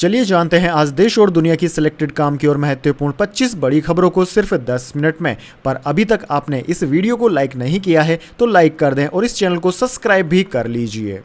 चलिए जानते हैं आज देश और दुनिया की सिलेक्टेड काम की और महत्वपूर्ण 25 बड़ी खबरों को सिर्फ 10 मिनट में। पर अभी तक आपने इस वीडियो को लाइक नहीं किया है तो लाइक कर दें और इस चैनल को सब्सक्राइब भी कर लीजिए।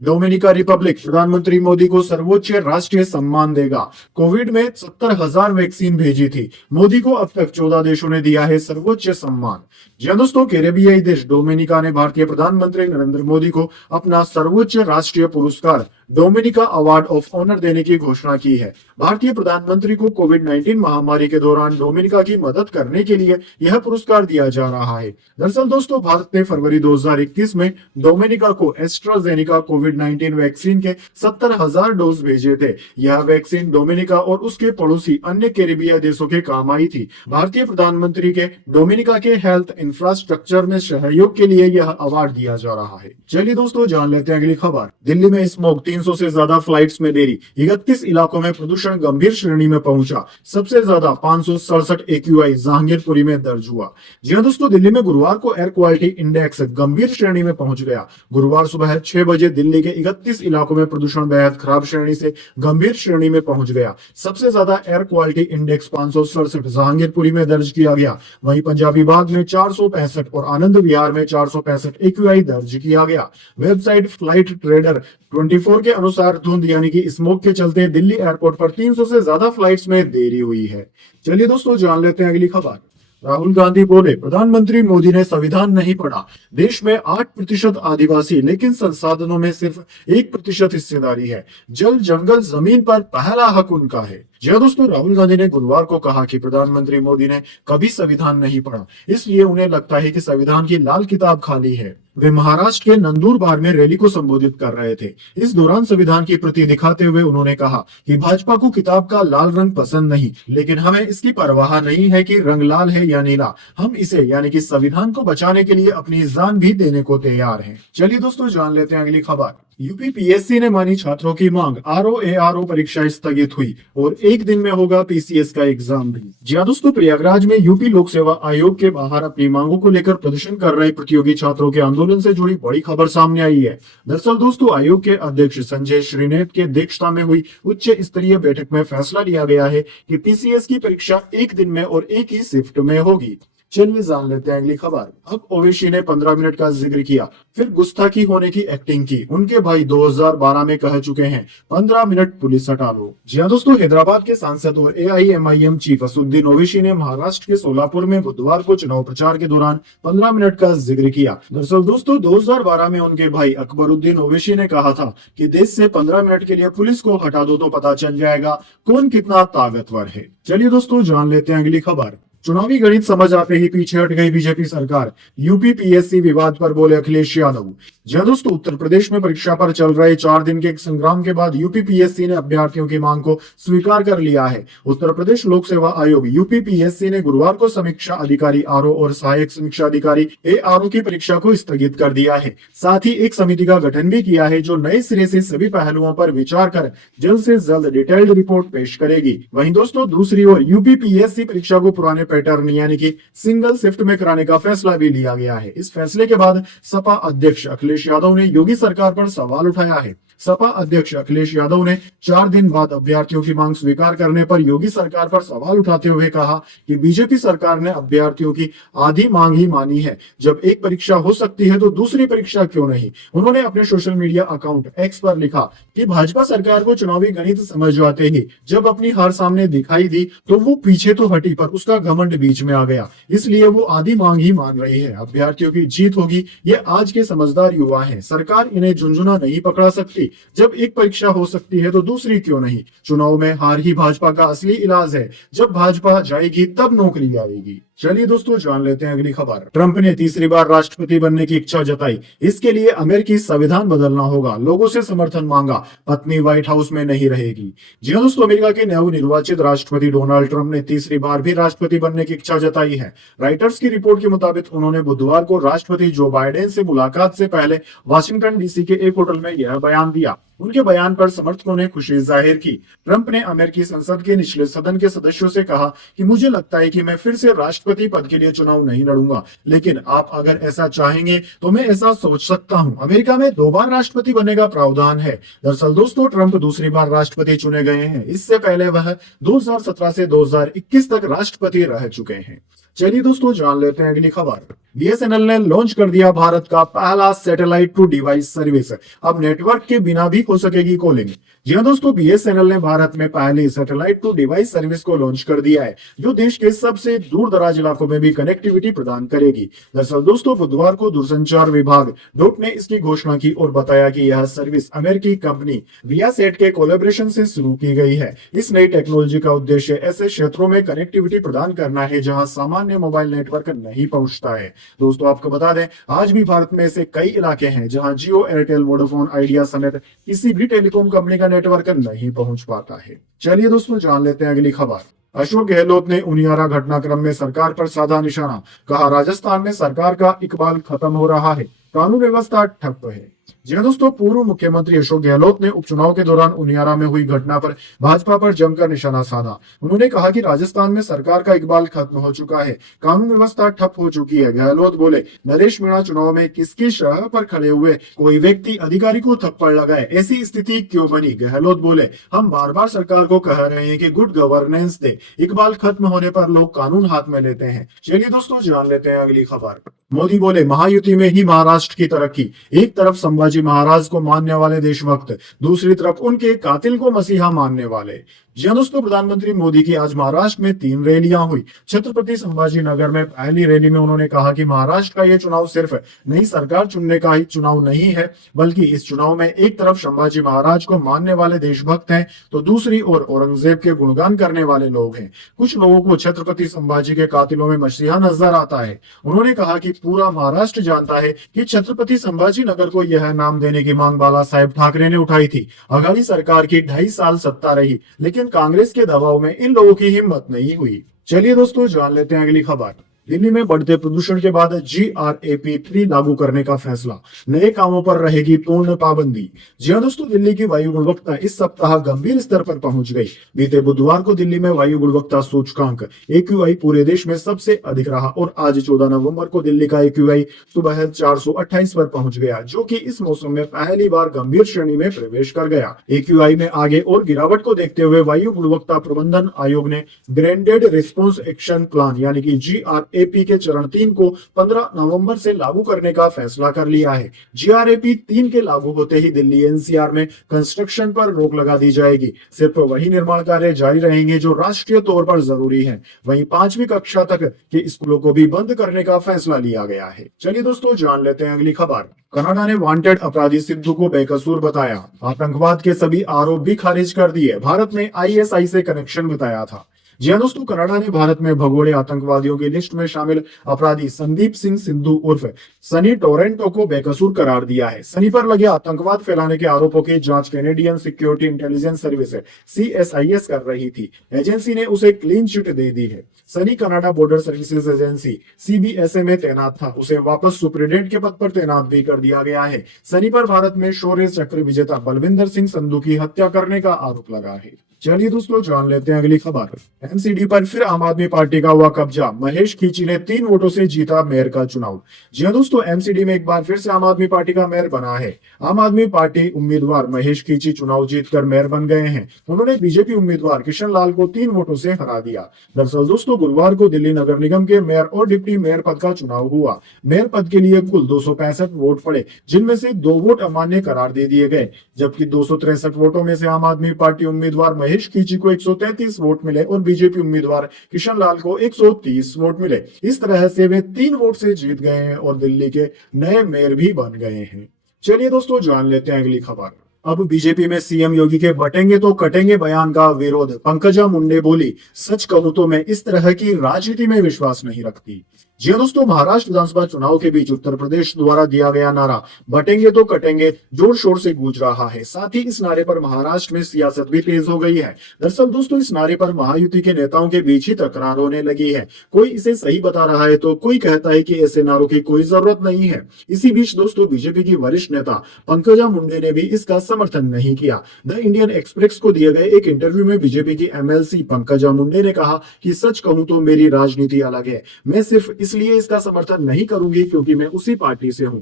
डोमिनिका रिपब्लिक प्रधानमंत्री मोदी को सर्वोच्च राष्ट्रीय सम्मान देगा। कोविड में 70,000 वैक्सीन भेजी थी। मोदी को अब तक 14 देशों ने दिया है सर्वोच्च सम्मान। जी हां दोस्तों, कैरेबियाई देश डोमिनिका ने भारतीय प्रधानमंत्री नरेंद्र मोदी को अपना सर्वोच्च राष्ट्रीय पुरस्कार डोमिनिका अवार्ड ऑफ ऑनर देने की घोषणा की है। भारतीय प्रधानमंत्री को कोविड-19 महामारी के दौरान डोमिनिका की मदद करने के लिए यह पुरस्कार दिया जा रहा है। दरअसल दोस्तों, भारत ने फरवरी 2021 में डोमिनिका को एस्ट्राजेनेका कोविड-19 वैक्सीन के 70,000 डोज भेजे थे। यह वैक्सीन डोमिनिका और उसके पड़ोसी अन्य कैरेबियाई देशों के काम आई थी। भारतीय प्रधानमंत्री के डोमिनिका के हेल्थ इंफ्रास्ट्रक्चर में सहयोग के लिए यह अवार्ड दिया जा रहा है। चलिए दोस्तों, जान लेते हैं अगली खबर। दिल्ली में स्मोक, 300 से ज्यादा फ्लाइट्स में देरी, 31 इलाकों में प्रदूषण गंभीर श्रेणी में पहुंचा। सबसे ज्यादा 567 AQI जहांगीरपुरी में दर्ज हुआ। जी हां दोस्तों, दिल्ली में गुरुवार को एयर क्वालिटी इंडेक्स गंभीर श्रेणी में पहुंच गया। गुरुवार सुबह 6 बजे दिल्ली के 31 इलाकों में प्रदूषण बेहद खराब श्रेणी से गंभीर श्रेणी में पहुंच गया। सबसे ज्यादा एयर क्वालिटी इंडेक्स 567 जहांगीरपुरी में दर्ज किया गया। वहीं पंजाबी बाग में 465 और आनंद विहार में 465 AQI दर्ज किया गया। वेबसाइट फ्लाइट ट्रेडर 24 के अनुसार धुंध यानी कि स्मोक के चलते दिल्ली एयरपोर्ट पर 300 से ज्यादा फ्लाइट्स में देरी हुई है। चलिए दोस्तों, जान लेते हैं अगली खबर। राहुल गांधी बोले, प्रधानमंत्री मोदी ने संविधान नहीं पढ़ा। देश में 8% आदिवासी लेकिन संसाधनों में सिर्फ 1% हिस्सेदारी है। जल, जंगल, जमीन पर पहला हक उनका है। जी हां दोस्तों, राहुल गांधी ने गुरुवार को कहा कि प्रधानमंत्री मोदी ने कभी संविधान नहीं पढ़ा, इसलिए उन्हें लगता है कि संविधान की लाल किताब खाली है। वे महाराष्ट्र के नंदुरबार में रैली को संबोधित कर रहे थे। इस दौरान संविधान की प्रति दिखाते हुए उन्होंने कहा कि भाजपा को किताब का लाल रंग पसंद नहीं, लेकिन हमें इसकी परवाह नहीं है कि रंग लाल है या नीला। हम इसे यानी कि संविधान को बचाने के लिए अपनी जान भी देने को तैयार हैं। चलिए दोस्तों, जान लेते हैं अगली खबर। यूपी पीएससी ने मानी छात्रों की मांग। आरओ परीक्षा स्थगित हुई और एक दिन में होगा पीसीएस का एग्जाम भी। जी हां दोस्तों, प्रयागराज में यूपी लोक सेवा आयोग के बाहर अपनी मांगों को लेकर प्रदर्शन कर रहे प्रतियोगी छात्रों के आंदोलन से जुड़ी बड़ी खबर सामने आई है। दरअसल दोस्तों, आयोग के अध्यक्ष संजय श्रीनेत की अध्यक्षता में हुई उच्च स्तरीय बैठक में फैसला लिया गया है कि पीसीएस की परीक्षा एक दिन में और एक ही शिफ्ट में होगी। चलिए जान लेते हैं अगली खबर। अब ओवैसी ने 15 मिनट का जिक्र किया, फिर गुस्ताखी होने की एक्टिंग की। उनके भाई 2012 में कह चुके हैं 15 मिनट पुलिस हटा लो। जी हां दोस्तों, हैदराबाद के सांसद और AIMIM चीफ असदुद्दीन ओवैसी ने महाराष्ट्र के सोलापुर में बुधवार को चुनाव प्रचार के दौरान 15 मिनट का जिक्र किया। दरअसल दोस्तों, 2012 में उनके भाई अकबरुद्दीन ओवैसी ने कहा था कि देश से 15 मिनट के लिए पुलिस को हटा दो तो पता चल जाएगा कौन कितना ताकतवर है। चलिए दोस्तों, जान लेते हैं अगली खबर। चुनावी गणित समझ आते ही पीछे हट गई बीजेपी सरकार। यूपी पीएससी विवाद पर बोले अखिलेश यादव। जी हां दोस्तों, उत्तर प्रदेश में परीक्षा पर चल रहे 4 दिन के संग्राम के बाद यूपी पीएससी ने अभ्यर्थियों की मांग को स्वीकार कर लिया है। उत्तर प्रदेश लोक सेवा आयोग यूपी पीएससी ने गुरुवार को समीक्षा अधिकारी आरओ और सहायक समीक्षा अधिकारी ARO की परीक्षा को स्थगित कर दिया है। साथ ही एक समिति का गठन भी किया है जो नए सिरे से सभी पहलुओं पर विचार कर जल्द से जल्द डिटेल्ड रिपोर्ट पेश करेगी। वहीं दोस्तों, दूसरी ओर यूपी पीएससी परीक्षा को पुराने पैटर्न यानी कि सिंगल शिफ्ट में कराने का फैसला भी लिया गया है। इस फैसले के बाद सपा अध्यक्ष अखिलेश यादव ने योगी सरकार पर सवाल उठाया है। सपा अध्यक्ष अखिलेश यादव ने 4 दिन बाद अभ्यर्थियों की मांग स्वीकार करने पर योगी सरकार पर सवाल उठाते हुए कहा कि बीजेपी सरकार ने अभ्यर्थियों की आधी मांग ही मानी है। जब एक परीक्षा हो सकती है तो दूसरी परीक्षा क्यों नहीं। उन्होंने अपने सोशल मीडिया अकाउंट X पर लिखा कि भाजपा सरकार को चुनावी गणित समझ आते ही जब अपनी हार सामने दिखाई दी तो वो पीछे तो हटी पर उसका घमंड बीच में आ गया, इसलिए वो आधी मांग ही मान रही है। अभ्यर्थियों की जीत होगी। ये आज के समझदार युवा हैं। सरकार इन्हें झुंझुना नहीं पकड़ा सकती। जब एक परीक्षा हो सकती है तो दूसरी क्यों नहीं। चुनाव में हार ही भाजपा का असली इलाज है। जब भाजपा जाएगी तब नौकरी आएगी। चलिए दोस्तों, जान लेते हैं अगली खबर। ट्रंप ने तीसरी बार राष्ट्रपति बनने की इच्छा जताई। इसके लिए अमेरिकी संविधान बदलना होगा। लोगों से समर्थन मांगा। पत्नी व्हाइट हाउस में नहीं रहेगी। जी हां दोस्तों, अमेरिका के नवनिर्वाचित राष्ट्रपति डोनाल्ड ट्रंप ने तीसरी बार भी राष्ट्रपति बनने की इच्छा जताई है। राइटर्स की रिपोर्ट के मुताबिक उन्होंने बुधवार को राष्ट्रपति जो बाइडेन से मुलाकात से पहले वाशिंगटन DC के एक होटल में यह बयान दिया। उनके बयान पर समर्थकों ने खुशी जाहिर की। ट्रंप ने अमेरिकी संसद के निचले सदन के सदस्यों से कहा कि मुझे लगता है कि मैं फिर से राष्ट्रपति पद के लिए चुनाव नहीं लड़ूंगा, लेकिन आप अगर ऐसा चाहेंगे तो मैं ऐसा सोच सकता हूं। अमेरिका में 2 बार राष्ट्रपति बनने का प्रावधान है। दरअसल दोस्तों, ट्रंप दूसरी बार राष्ट्रपति चुने गए हैं। इससे पहले वह 2017 से 2021 तक राष्ट्रपति रह चुके हैं। चलिए दोस्तों, जान लेते हैं अगली खबर। बीएसएनएल ने लॉन्च कर दिया भारत का पहला सैटेलाइट टू डिवाइस सर्विस। अब नेटवर्क के बिना भी हो सकेगी कॉलिंग। जी हाँ दोस्तों, बीएसएनएल ने भारत में पहली सैटेलाइट टू डिवाइस सर्विस को लॉन्च कर दिया है, जो देश के सबसे दूर दराज इलाकों में भी कनेक्टिविटी प्रदान करेगी। दरअसल दोस्तों, बुधवार को दूरसंचार विभाग डोट ने इसकी घोषणा की और बताया कि यह सर्विस अमेरिकी कंपनी वियासेट के कोलैबोरेशन से शुरू की गई है। इस नई टेक्नोलॉजी का उद्देश्य ऐसे क्षेत्रों में कनेक्टिविटी प्रदान करना है जहां सामान्य मोबाइल नेटवर्क नहीं पहुंचता है। दोस्तों, आपको बता दें, आज भी भारत में ऐसे कई इलाके हैं जहां जियो, एयरटेल, वोडाफोन आइडिया समेत किसी भी टेलीकॉम कंपनी का नेटवर्क नहीं पहुंच पाता है। चलिए दोस्तों, जान लेते हैं अगली खबर। अशोक गहलोत ने उनियारा घटनाक्रम में सरकार पर साधा निशाना। कहा, राजस्थान में सरकार का इकबाल खत्म हो रहा है, कानून व्यवस्था ठप है। जी हाँ दोस्तों, पूर्व मुख्यमंत्री अशोक गहलोत ने उपचुनाव के दौरान उनियारा में हुई घटना पर भाजपा पर जमकर निशाना साधा। उन्होंने कहा कि राजस्थान में सरकार का इकबाल खत्म हो चुका है, कानून व्यवस्था ठप हो चुकी है। गहलोत बोले, नरेश मीणा चुनाव में किसकी शरह पर खड़े हुए कोई व्यक्ति अधिकारी को थप्पड़ लगाए, ऐसी स्थिति क्यों बनी। गहलोत बोले, हम बार बार सरकार को कह रहे हैं कि गुड गवर्नेंस दे, इकबाल खत्म होने पर लोग कानून हाथ में लेते हैं। चलिए दोस्तों, जान लेते हैं अगली खबर। मोदी बोले, महायुति में ही महाराष्ट्र की तरक्की। एक तरफ संभाजी महाराज को मानने वाले देशभक्त, दूसरी तरफ उनके कातिल को मसीहा मानने वाले। जी दोस्तों, प्रधानमंत्री मोदी की आज महाराष्ट्र में 3 रैलियां हुई। छत्रपति संभाजी नगर में पहली रैली में उन्होंने कहा कि महाराष्ट्र का यह चुनाव सिर्फ नई सरकार चुनने का ही चुनाव नहीं है, बल्कि इस चुनाव में एक तरफ संभाजी महाराज को मानने वाले देशभक्त हैं, तो दूसरी ओर औरंगजेब के गुणगान करने वाले लोग हैं। कुछ लोगों को छत्रपति संभाजी के कातिलों में मसीहा नजर आता है। उन्होंने कहा कि पूरा महाराष्ट्र जानता है कि छत्रपति संभाजी नगर को यह नाम देने की मांग बाला साहेब ठाकरे ने उठाई थी। अघाड़ी सरकार की 2.5 साल सत्ता रही, लेकिन कांग्रेस के दबाव में इन लोगों की हिम्मत नहीं हुई। चलिए दोस्तों, जान लेते हैं अगली खबर। दिल्ली में बढ़ते प्रदूषण के बाद GRAP 3 लागू करने का फैसला। नए कामों पर रहेगी पूर्ण पाबंदी। जी हाँ दोस्तों, दिल्ली की वायु गुणवत्ता इस सप्ताह गंभीर स्तर पर पहुंच गई। बीते बुधवार को दिल्ली में वायु गुणवत्ता सूचकांक AQI पूरे देश में सबसे अधिक रहा और आज 14 नवंबर को दिल्ली का AQI सुबह 428 पर पहुंच गया, जो कि इस मौसम में पहली बार गंभीर श्रेणी में प्रवेश कर गया। AQI में आगे और गिरावट को देखते हुए वायु गुणवत्ता प्रबंधन आयोग ने ग्रेडेड रिस्पॉन्स एक्शन प्लान यानी कि GRAP के चरण 3 को 15 नवंबर से लागू करने का फैसला कर लिया है। GRAP 3 के लागू होते ही दिल्ली NCR में कंस्ट्रक्शन पर रोक लगा दी जाएगी। सिर्फ वही निर्माण कार्य जारी रहेंगे जो राष्ट्रीय तौर पर जरूरी है। वहीं 5वीं कक्षा तक के स्कूलों को भी बंद करने का फैसला लिया गया है। चलिए दोस्तों, जान लेते हैं अगली खबर। कनाडा ने वांटेड अपराधी सिद्धू को बेकसूर बताया। आतंकवाद के सभी आरोप भी खारिज कर दिए। भारत ने ISI से कनेक्शन बताया था। जी हाँ दोस्तों, कनाडा ने भारत में भगोड़े आतंकवादियों की लिस्ट में शामिल अपराधी संदीप सिंह सिंधु उर्फ सनी टोरेंटो को बेकसूर करार दिया है। सनी पर लगे आतंकवाद फैलाने के आरोपों की जांच Canadian security intelligence service CSIS कर रही थी। एजेंसी ने उसे क्लीन चिट दे दी है। Sunny Canada border services agency CBSA में तैनात था। उसे वापस सुप्रीडेंट के पद पर तैनात भी कर दिया गया है। सनी पर भारत में शौर्य चक्र विजेता बलविंदर सिंह संधू की हत्या करने का आरोप लगा है। चलिए दोस्तों, जान लेते हैं अगली खबर। MCD पर फिर आम आदमी पार्टी का हुआ कब्जा। महेश खींची ने 3 वोटों से जीता मेयर का चुनाव। जी हाँ दोस्तों, MCD में एक बार फिर से आम आदमी पार्टी का मेयर बना है। आम आदमी पार्टी उम्मीदवार महेश खींची चुनाव जीतकर मेयर बन गए हैं। उन्होंने बीजेपी उम्मीदवार किशन लाल को 3 वोटों से हरा दिया। दरअसल दोस्तों, गुरुवार को दिल्ली नगर निगम के मेयर और डिप्टी मेयर पद का चुनाव हुआ। मेयर पद के लिए कुल 265 वोट पड़े, जिनमें से 2 वोट अमान्य करार दे दिए गए, जबकि 263 वोटों में से आम आदमी पार्टी उम्मीदवार महेश खींची को 133 वोट मिले और बीजेपी उम्मीदवार किशन लाल को 130 वोट मिले। इस तरह से वे 3 वोट से जीत गए हैं और दिल्ली के नए मेयर भी बन गए हैं। चलिए दोस्तों, जान लेते हैं अगली खबर। अब बीजेपी में CM योगी के बटेंगे तो कटेंगे बयान का विरोध। पंकजा मुंडे बोली, सच कहूं तो मैं इस तरह की राजनीति में विश्वास नहीं रखती। जी हाँ दोस्तों, महाराष्ट्र विधानसभा चुनाव के बीच उत्तर प्रदेश द्वारा दिया गया नारा बटेंगे तो कटेंगे जोर शोर से गूंज रहा है। साथ ही इस नारे पर महाराष्ट्र में सियासत भी तेज हो गई है। दरअसल दोस्तों, इस नारे पर महायुति के नेताओं के बीच ही तकरार होने लगी है। कोई इसे सही बता रहा है तो कोई कहता है कि ऐसे नारों की कोई जरूरत नहीं है। इसी बीच दोस्तों, बीजेपी की वरिष्ठ नेता पंकजा मुंडे ने भी इसका समर्थन नहीं किया। द इंडियन एक्सप्रेस को दिए गए एक इंटरव्यू में बीजेपी की एमएलसी पंकजा मुंडे ने कहा कि सच कहूं तो मेरी राजनीति अलग है। मैं सिर्फ इसलिए इसका समर्थन नहीं करूंगी क्योंकि मैं उसी पार्टी से हूं।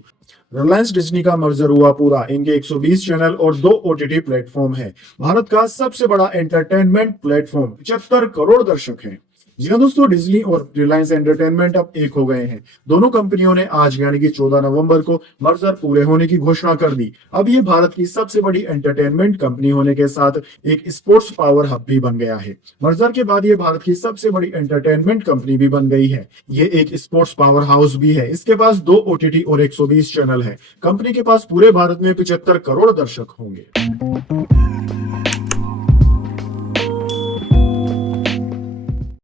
रिलायंस डिज्नी का मर्जर हुआ पूरा। इनके 120 चैनल और 2 ओटीटी प्लेटफॉर्म है। भारत का सबसे बड़ा एंटरटेनमेंट प्लेटफॉर्म, 75 करोड़ दर्शक हैं। जी हाँ दोस्तों, डिज्नी और रिलायंस एंटरटेनमेंट अब एक हो गए हैं। दोनों कंपनियों ने आज यानी कि 14 नवंबर को मर्जर पूरे होने की घोषणा कर दी। अब ये भारत की सबसे बड़ी एंटरटेनमेंट कंपनी होने के साथ एक स्पोर्ट्स पावर हब भी बन गया है। मर्जर के बाद ये भारत की सबसे बड़ी एंटरटेनमेंट कंपनी भी बन गई है। ये एक स्पोर्ट्स पावर हाउस भी है। इसके पास 2 ओटीटी और 120 चैनल है। कंपनी के पास पूरे भारत में 75 करोड़ दर्शक होंगे।